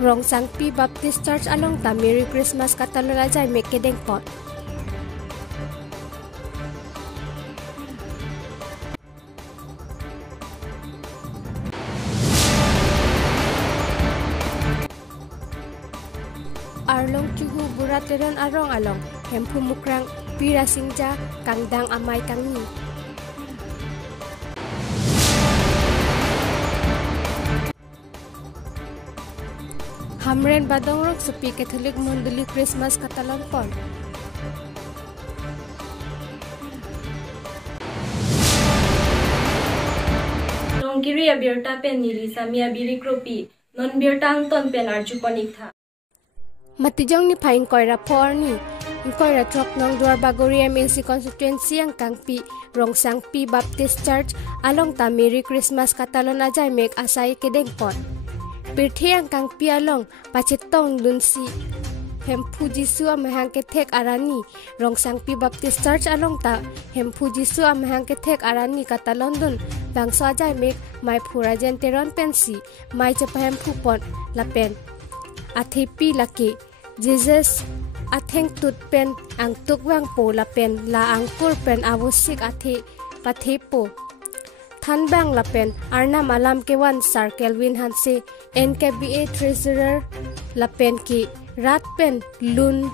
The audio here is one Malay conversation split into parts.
Rong Sangpi Baptist Church along ta Merry Christmas katalon ajay mekedeng pot. Arlong Chuhu Burateron arong along hempu mukrang pira singja kangdang amay kangni. Hamren badongrok supi Catholic Monduli Christmas katalon pon. Nongkiri abirta pen nili samia biri kropi non birta angton pen arjuponik tha. Matijong ni paing koira por ni. Koira trok nong duar bagori MLC constituency ang kangpi Rong Sangpi Baptist Church along ta Merry Christmas katalon ajay mek asay kedeng pot. Pirthi ang kangpi along pachitong lunsi hempu Jisu amahang ketek arani Rong Sangpi Baptist Church along ta hempu Jisu amahang ketek arani katalon dun bangso ajay mek may purajen teron pensi may cepahem pupon lapen athepi laki Jesus atheng tut pen ang tukwang po lapen la angkur pen awusik athe pathepo than bang lapen arna malam kewan Sir Kelvin Hanse NKBA Treasurer lapen ki rat pen lun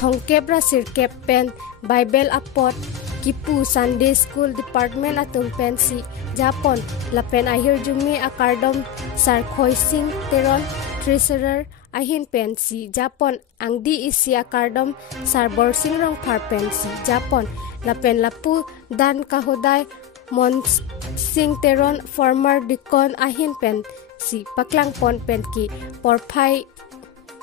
thongkebra sirkep pen Bible apot kipu Sunday School Department atung pensi Japon lapen ahir jumi akardom Sir Khoising Teron Treasurer ahin pensi Japon ang di isi akardom Sir Borsing rong par pensi Japon lapen lapu dan kahuday Mons Sing Teron former deacon ahin pen si paklang pon pen ki porpai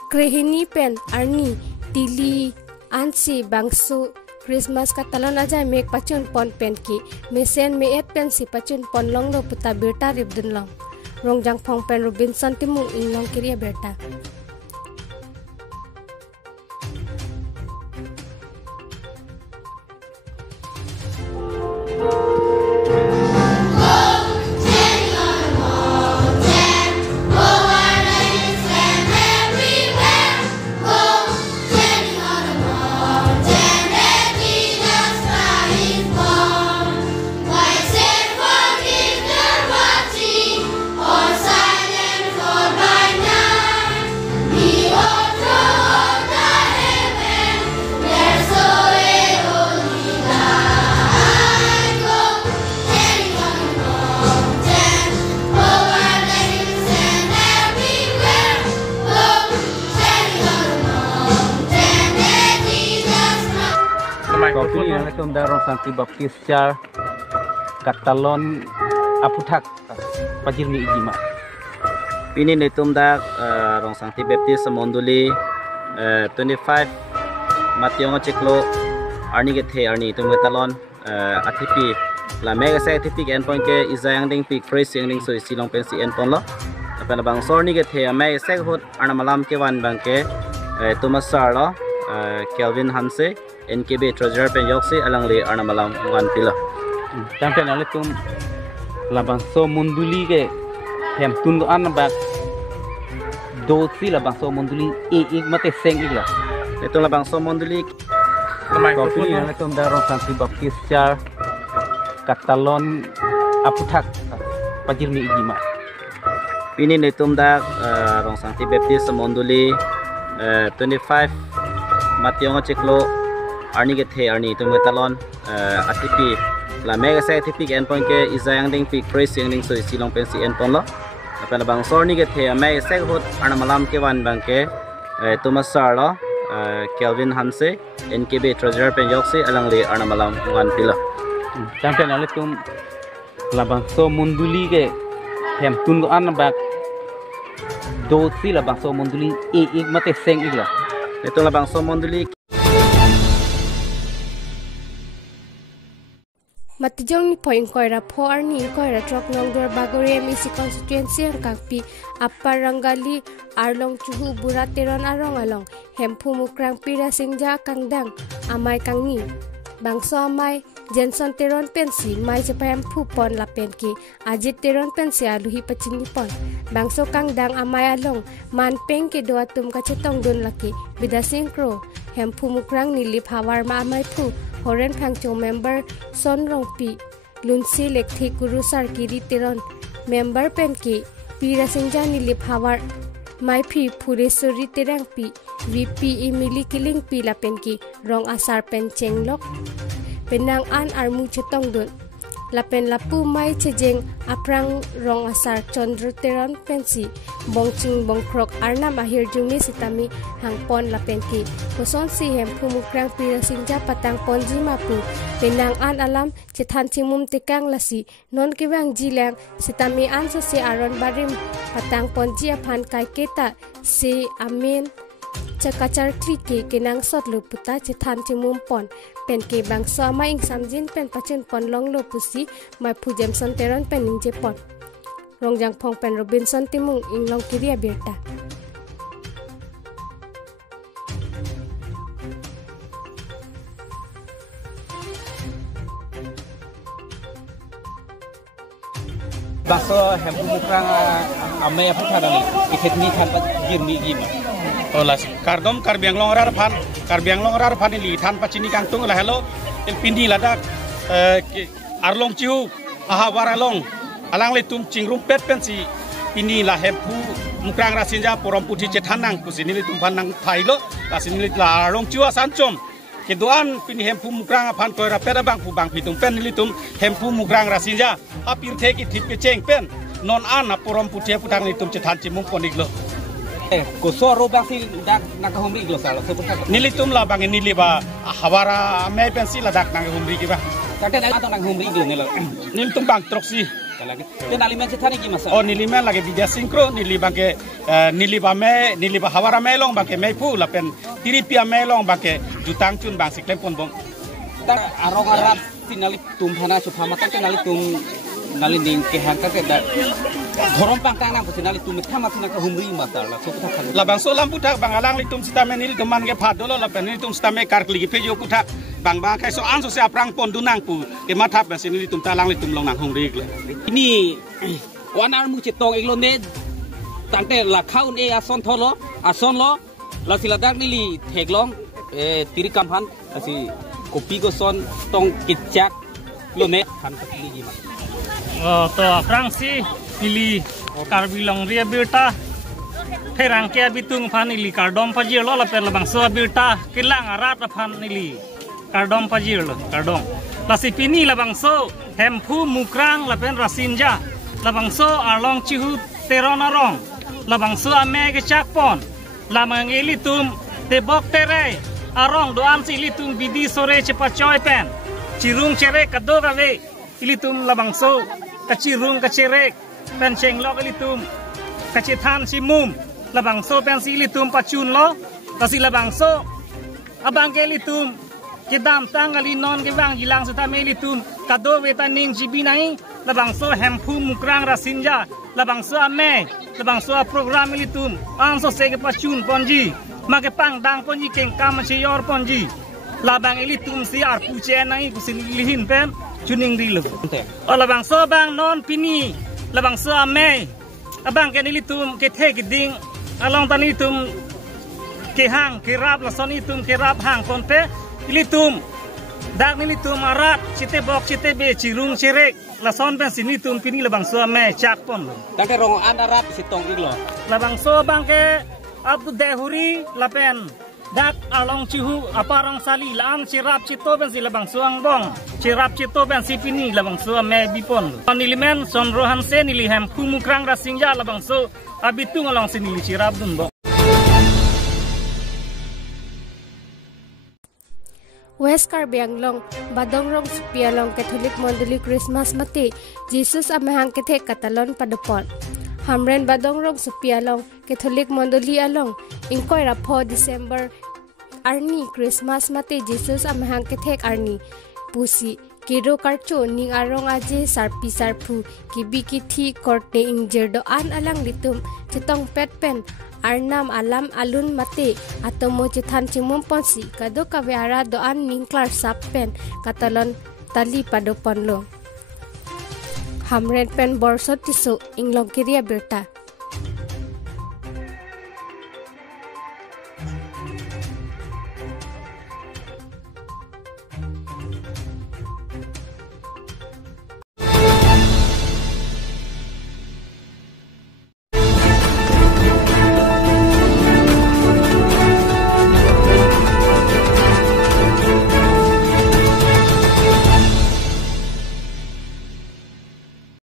krehini pen arni tili ansi bangsu Christmas katalon ajay mek pachun pon pen ki mesen meet pen si pachun pon long lo puta berta ribdun long rong jang phong pen Robinson timung inglong kiri berta. Kopi yang itu Rong Sangpi Baptist Church katalon aputak pajir mi ijima. Ini netum dak Rong Sangpi Baptist Monduli 25 Matyong Cheklo arni gethe arni tum katalon atipi la mega sa atipi endpoint ke izayang ding pi phrase yang ding so silong pensi endpoint lo. Apana bang sorni gethe mega sa hot arna malam ke wan bang ke tumasar lo Kelvin Hanse NKB Treasurer pen yoksi alang le arna malam wan pila. Tampen ale tum labang so munduli ke hem tun an bak dosi labang so munduli ek mate seng igla. Itu labang so munduli kopi ale tum Rong Sangpi Baptist Church katalon aputak pajir mi ijima. Ini netum dak Rong Sangpi Baptist Monduli 25 Matyong Cheklo arni gethe arni tum katalon atipi la mega sa atipi endpoint ke izayang ding pi phrase yang ding so silong pensi endpoint lo apana bang sorni gethe mega sa hot arna malam ke wan bang ke tumasar lo Kelvin Hanse NKB Treasurer pen yoksi alang le arna malam wan pila. Tampen ale tum labang so munduli ke hem tun an bak dosi labang so munduli ek mate seng igla. Itu labang so munduli Matijong ni point koira po arni koira trok nong dur bagori MLC constituency ang kangpi Upper Rangali Arlong Chuhu Burateron arong along hempu mukrang pira singja kangdang amay kangni bangso amay Jenson teron pensi mai cepayam pu pon la pen ki Ajit teron pensi aluhi pacini pon bangso kang dang amai along man peng ke doa tum kacetong don laki bida sinkro hem pu mukrang nilip hawar ma amai pu horen phangcho member son rong pi lunsi lekthi guru sar kiri teron member pen ki pira sinja nilip hawar mai phi phuresori terang pi VP Emily Kiling pi la pen ki rong asar pen chenglok penang an armu chetong dun lapen lapu mai chejeng aprang rong asar chondro teron pensi bongching bongkrok arnam ahir jungni sitami hangpon lapen ki koson si hem phumukrang pira singja patang ponji mapu penang an alam chethan chimum tekang lasi non kiwang jilang sitami an se aron barim patang ponji aphan kai keta se amen cakachar trike kenang sot lo puta chethan chimum pon pen ke bangso ma ing samjin pen pachin pon long lo pusi mai pu Jameson teron pen ing je pon rongjang phong pen Robinson timung ing long kiria berta Bangso hempu mukrang ame apa kadang iketni kan jirmi gima. Olas kardom karbiang long rar pan li than pacini kangtung la hello el pindi ladak arlong ciu aha waralong alang le tum cingrum pet pensi ini la hempu mukrang rasinja porom puti cethanang kusini le tum panang thailo lasini le la arlong ciu asancom keduan pini hempu mukrang pan toy rapeda bang pu bang pitung pen li tum hempu mukrang rasinja apir theki thip ke ceng pen non an porom puti putang li tum cethan cimung poniklo Kosoro bang si dak nakahumri iglo sala seputar nilitum la bang niliba hawara me pensi la dak nakahumri ki ba kate na atong nakahumri iglo nila nilitum bang troksi kalagi ten alimen cethani ki masa oh nilimen lagi bija sinkro nilibang ke niliba hawara melong bang ke mepu la pen tiripia melong bang ke jutang chun bang siklem pon bong tak arong arab tinali tumhana suphama kan tinali tum nali ning ke hangka ke da Gorom pangkang nang pusinali tumit kama sinaka humri matar la suputa kan la bang so lampu tak bang alang litum sitame nil geman ke phadolo la pen litum sitame kar kligi pejo kutak bang bang kai so anso se aprang pon dunang pu ke mathap bang sinili tum talang litum long nang humri gle ini wanar mu cetong iglo ne tante la khaun e ason tholo ason lo la siladak nili theglong tiri kamhan asi kopi go son tong kitchak lo ne kan kligi ma to aprang si ili karbilong ria berta herang ke bitung phan ili kardom pajir lo la per labang so berta kilang arat phan ili kardom pajir lo kardom la sipini labang so hempu mukrang la pen rasinja labang so arlong chihu teron arong labang so ame ke chakpon la mangeli tum te bok tere arong doan si ili tum bidi sore cepat coy pen cirung cere kado gawe ili tum labang so kacirung kacerek pen chenglok litum kacetan simum labang so pen si litum pacun lo kasi labang so abang ke litum kedam tanggali non ke bang jilang sutame litum kado wetaning jibinai labang so hempu mukrang rasinja labang so ame labang so program litum anso se ke pacun ponji make pang dang ponji keng kam yor ponji labang litum si arpu chenai kusin lihin pen chuning rilu labang so bang non pini labang so ame abang ke nilitum ke the giding along tanitum ke hang ke rap la sonitum ke rap hang konpe ilitum dak nilitum arat cite bok cite be cirung cerek la son ben sinitum pini labang so ame chak pon tak rong anarap sitong iglo labang so bang ke abdu dehuri lapen dak along cihu aparang sali laan cirap cito ben si labang suang bong cirap cito ben si pini labang suang me bipon nilimen sonrohan se nilihem kumukrang rasingja labang so abitung along sinili cirap dun bong West Karbianglong Badongrong Supialong Catholic Monduli Christmas mati Jesus amahang kethe katalon padupon Hamren Badongrong Supialong Catholic Monduli along ingkoy rapo December Arni Christmas mati Jesus amahang kethek Arni pusi kiro karcho ning arong aje sarpi sarpu kibi kithi korte injer do an alang litum cetong pet pen Arnam alam alun mate atau mo cethan cimum ponsi kado kawiara do an ning klar sapen katalon tali pado ponlo. Hamren pen borsot tisu inglong kiria berta.